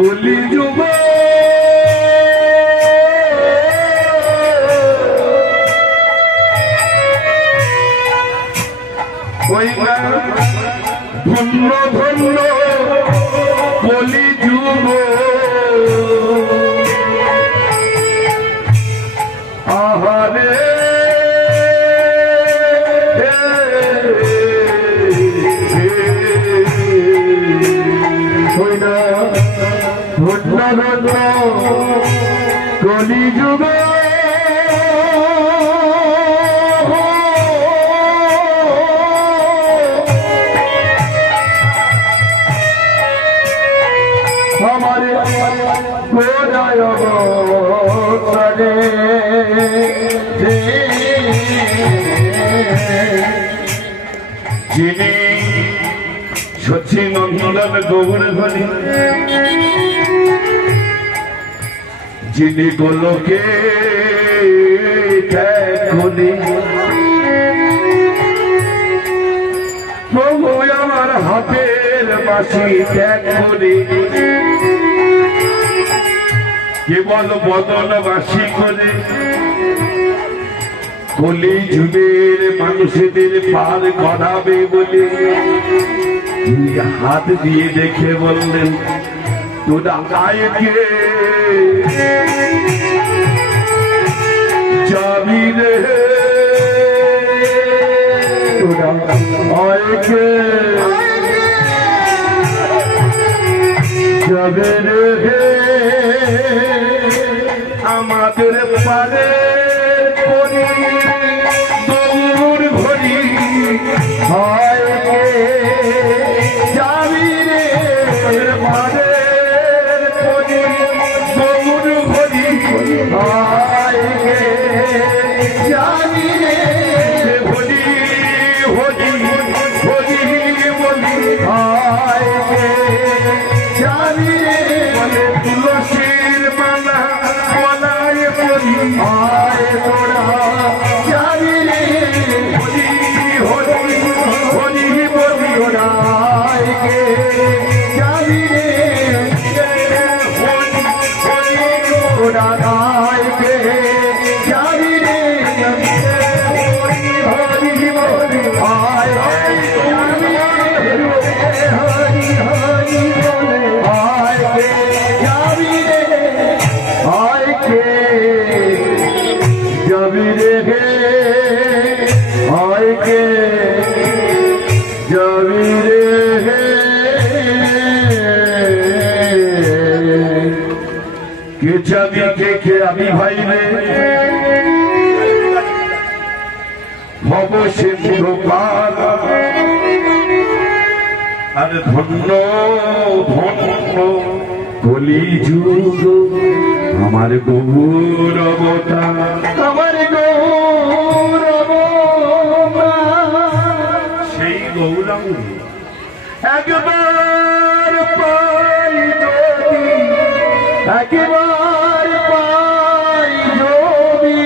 কলি যুগ ওই না ধন্য ধন্য কলি যুগ আহারে ওই না ধন্য ধন্য কলি যুগ हमारे गोराय करे जिनी सची नंदन गौर घनी जिनी गोलके खुनी प्रभु आमार हाथेर बासी त्याग करी केवल बदनबासी करे कली जुगेर मानुषेदेर पार कराबे बोले हाथ दिए देखे बोललेन तोरा गायके जाबी रे तोरा गायके যাবে রে আমাদের পারে করি দৌড় ঘড়ি হয় যাবি রে পারে করি দৌড় ঘড়ি হয় যাবি রে হরি হরি হরি বলি হয় तुलसीर माला बोलाए बोली आए तोड़ा जावी रे होली होली होली बोली ओराए के जावी रे होली होली ओराए के जावी रे होली होली बोली आए हरि हरि बोले जाबी रे आय के जाबी रे के जाबी के আমি ভাইরে ভব সিন্ধু পার আর ধন্য ধন্য কলি যুগ আমার গৌরবতা আমার গৌরবতা সেই গৌরাঙ্গ একবার পাই যদি একবার পাই যদি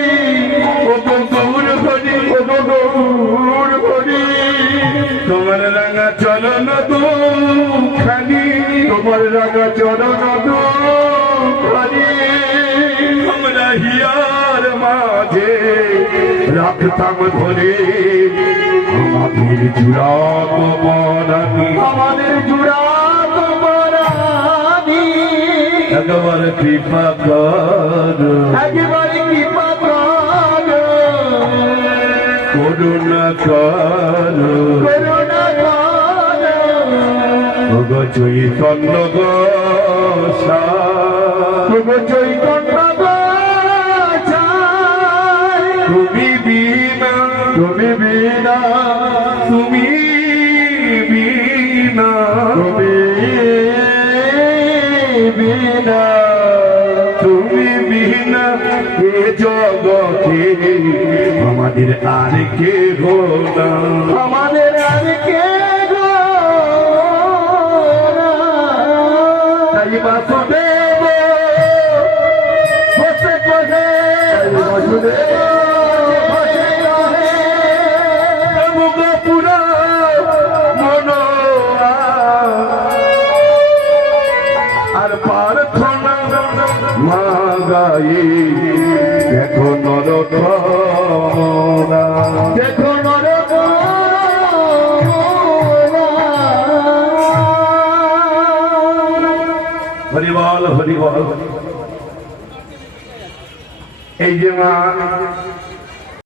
ও গৌর ঘড়ি ও গৌর ঘড়ি তোমার রাঙা চরণ দুখানি তোমার রাঙা চরণ দুখানি আমরা হিয়ার মাঝে রাখতাম ধরে আমাদের জুড়াত বরানি আমাদের জুড়াত বরানি একবার কৃপা কর একবার কৃপা কর করুণা কর করুণা কর গো চৈতন্য গোসা গো চৈতন্য গোসা তুমি বিনা তুমি বিনা তুমি বিনা তুমি বিনা তুমি বিনা এ জগতে আমাদের আর কে গো না আমাদের আর কে গো না তাই বাসুদেব বসে কহে বাসুদেব বসে কহে মুগপুরা মনোয়া আর গাই দেখো নরকরা দেখো হরিবল হরিবল। এই যে মা